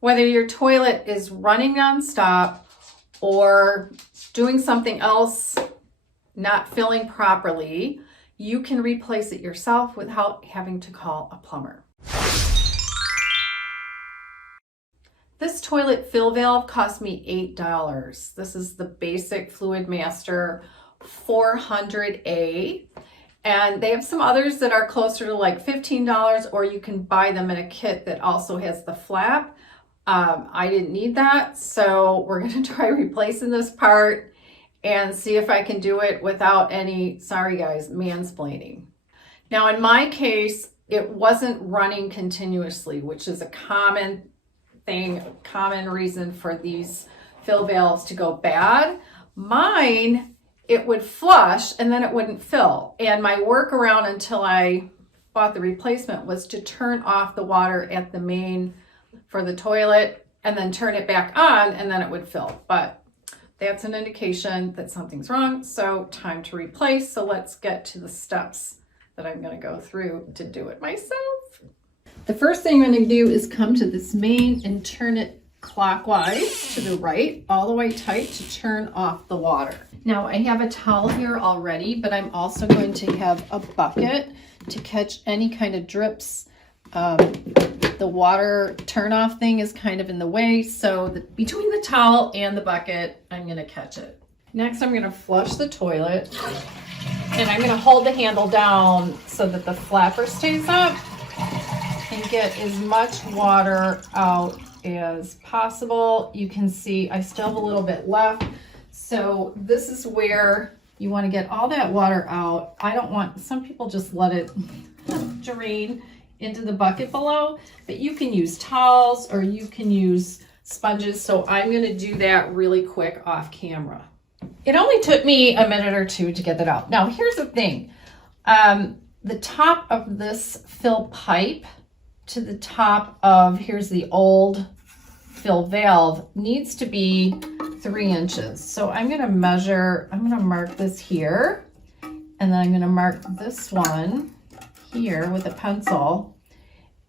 Whether your toilet is running nonstop or doing something else, not filling properly, you can replace it yourself without having to call a plumber. This toilet fill valve cost me $8. This is the basic Fluid Master 400A. And they have some others that are closer to like $15, or you can buy them in a kit that also has the flap. I didn't need that, so we're going to try replacing this part and see if I can do it without any, sorry guys, mansplaining. Now in my case, it wasn't running continuously, which is a common thing, a common reason for these fill valves to go bad. Mine, it would flush and then it wouldn't fill. And my workaround until I bought the replacement was to turn off the water at the main for the toilet and then turn it back on and then it would fill. But that's an indication that something's wrong, so time to replace. So let's get to the steps that I'm going to go through to do it myself. The first thing I'm going to do is come to this main and turn it clockwise to the right, all the way tight to turn off the water. Now I have a towel here already, but I'm also going to have a bucket to catch any kind of drips. The water turn off thing is kind of in the way, so between the towel and the bucket, I'm going to catch it. Next, I'm going to flush the toilet, and I'm going to hold the handle down so that the flapper stays up and get as much water out as possible. You can see I still have a little bit left, so this is where you want to get all that water out. I don't want, some people just let it drain into the bucket below, but you can use towels or you can use sponges. So I'm going to do that really quick off camera. It only took me a minute or two to get that out. Now here's the thing. The top of this fill pipe to the top of, here's the old fill valve, needs to be 3 inches. So I'm going to measure, I'm going to mark this here, and then I'm going to mark this one here with a pencil,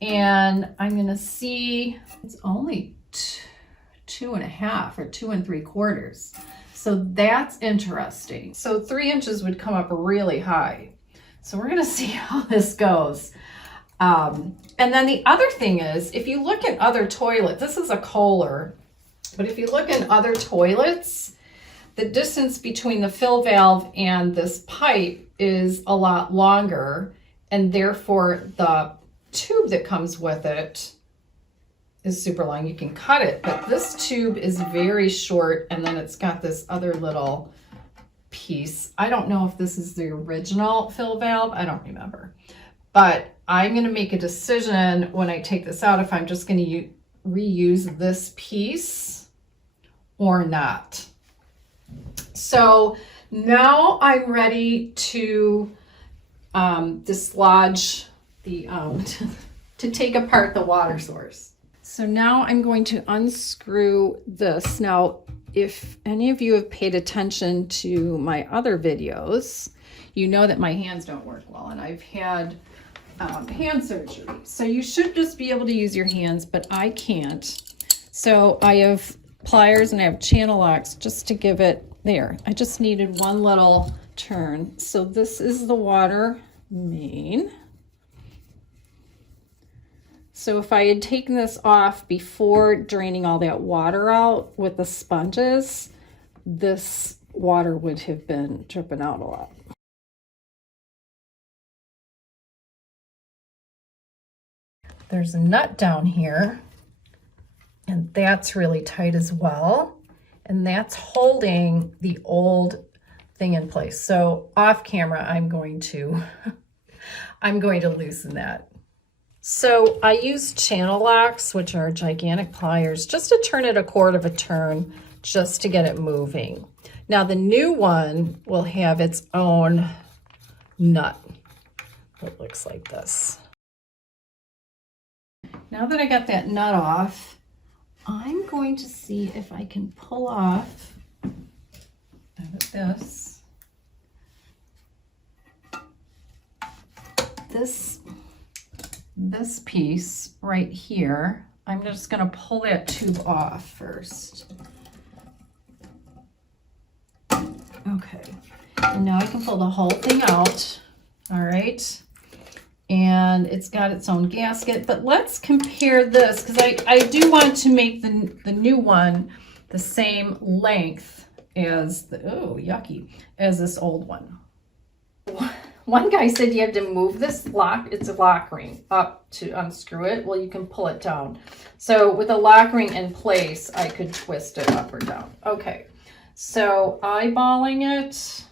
and I'm going to see it's only 2.5 or 2 3/4. So that's interesting. So 3 inches would come up really high. So we're going to see how this goes. And then the other thing is, if you look at other toilets, this is a Kohler, but if you look at other toilets, the distance between the fill valve and this pipe is a lot longer, and therefore the tube that comes with it is super long. You can cut it, but this tube is very short, and then it's got this other little piece. I don't know if this is the original fill valve. I don't remember. But I'm going to make a decision when I take this out if I'm just going to reuse this piece or not. So now I'm ready to dislodge the, to take apart the water source. So now I'm going to unscrew this. Now, if any of you have paid attention to my other videos, you know that my hands don't work well, and I've had hand surgery. So you should just be able to use your hands, but I can't. So I have pliers and I have channel locks just to give it there. I just needed one little turn. So this is the water main. So if I had taken this off before draining all that water out with the sponges, this water would have been dripping out a lot. There's a nut down here, and that's really tight as well. And that's holding the old thing in place. So off camera, I'm going to loosen that. So I use channel locks, which are gigantic pliers, just to turn it 1/4 turn, just to get it moving. Now the new one will have its own nut that looks like this. Now that I got that nut off, I'm going to see if I can pull off this piece right here. I'm just gonna pull that tube off first. Okay, and now I can pull the whole thing out. All right, and it's got its own gasket, but let's compare this because I do want to make the new one the same length as the, oh, yucky, as this old one. One guy said you have to move this lock, it's a lock ring, up to unscrew it. Well, you can pull it down. So with a lock ring in place, I could twist it up or down. Okay, so eyeballing it,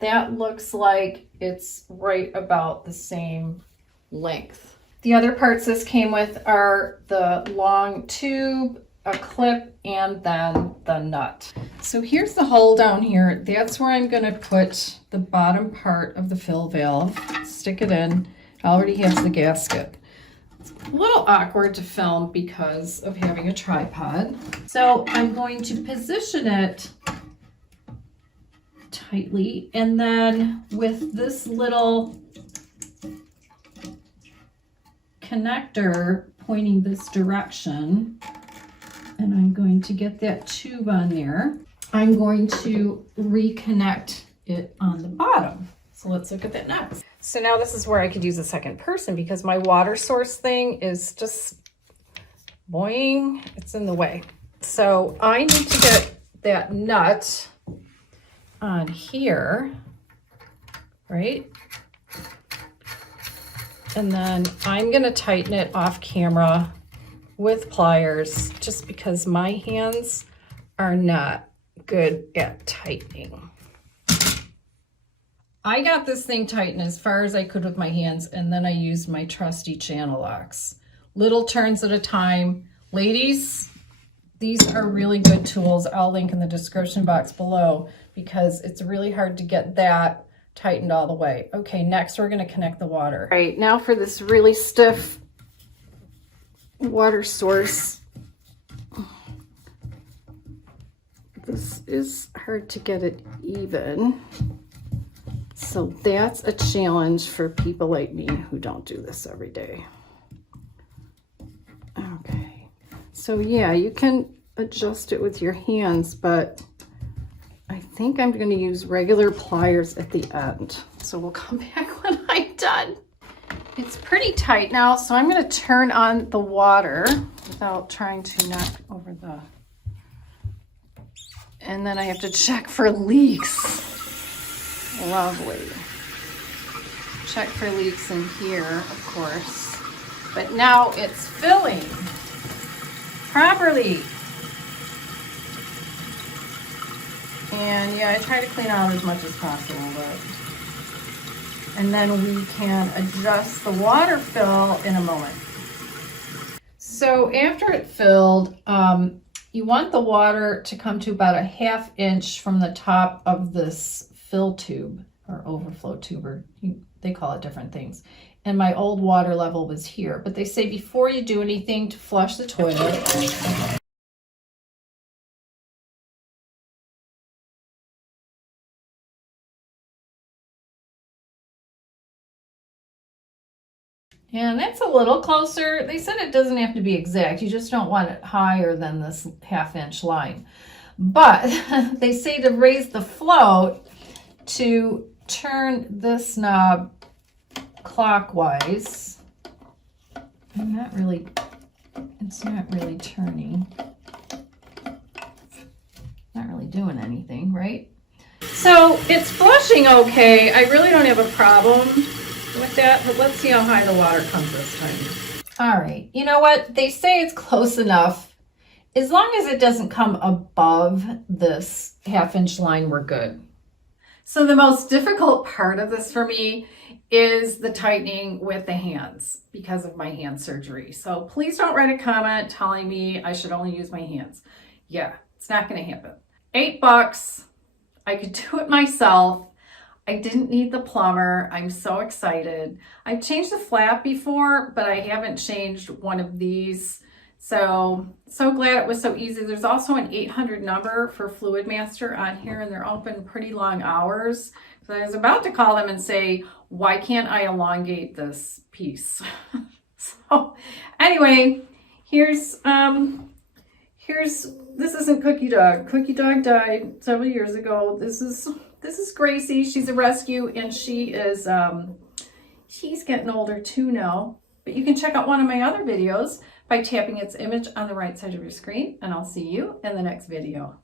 that looks like it's right about the same length. The other parts this came with are the long tube, a clip, and then the nut. So here's the hole down here. That's where I'm going to put the bottom part of the fill valve. Stick it in. It already has the gasket. It's a little awkward to film because of having a tripod. So I'm going to position it tightly, and then with this little connector pointing this direction, and I'm going to get that tube on there. I'm going to reconnect it on the bottom. So let's look at that next. So now this is where I could use a second person because my water source thing is just boing, it's in the way. So I need to get that nut on here, right? And then I'm gonna tighten it off camera with pliers just because my hands are not good at tightening. I got this thing tightened as far as I could with my hands, and then I used my trusty channel locks. Little turns at a time. Ladies, these are really good tools. I'll link in the description box below because it's really hard to get that tightened all the way. Okay, next we're gonna connect the water. All right, now for this really stiff water source. This is hard to get it even. So that's a challenge for people like me who don't do this every day. Okay, so yeah, you can adjust it with your hands, but I think I'm going to use regular pliers at the end. So we'll come back when I'm done. It's pretty tight now, so I'm going to turn on the water without trying to knock over the... And then I have to check for leaks. Lovely. Check for leaks in here, of course. But now it's filling properly. And yeah, I try to clean out as much as possible, but... And then we can adjust the water fill in a moment. So after it filled, you want the water to come to about a 1/2 inch from the top of this fill tube or overflow tube, or they call it different things. And my old water level was here, but they say before you do anything to flush the toilet, and that's a little closer. They said it doesn't have to be exact. You just don't want it higher than this 1/2 inch line. But they say to raise the float, to turn this knob clockwise. It's not really turning. Not really doing anything, right? So it's flushing okay. I really don't have a problem with that, but let's see how high the water comes this time. All right, you know what? They say it's close enough. As long as it doesn't come above this 1/2 inch line, we're good. So the most difficult part of this for me is the tightening with the hands because of my hand surgery. So please don't write a comment telling me I should only use my hands. Yeah, it's not gonna happen. $8, I could do it myself. I didn't need the plumber. I'm so excited. I've changed the flap before, but I haven't changed one of these. So glad it was so easy. There's also an 800 number for Fluid Master on here, and they're open pretty long hours. So I was about to call them and say, why can't I elongate this piece? So anyway, This isn't Cookie Dog. Cookie Dog died several years ago. This is Gracie. She's a rescue, and she's getting older too now. But you can check out one of my other videos by tapping its image on the right side of your screen, and I'll see you in the next video.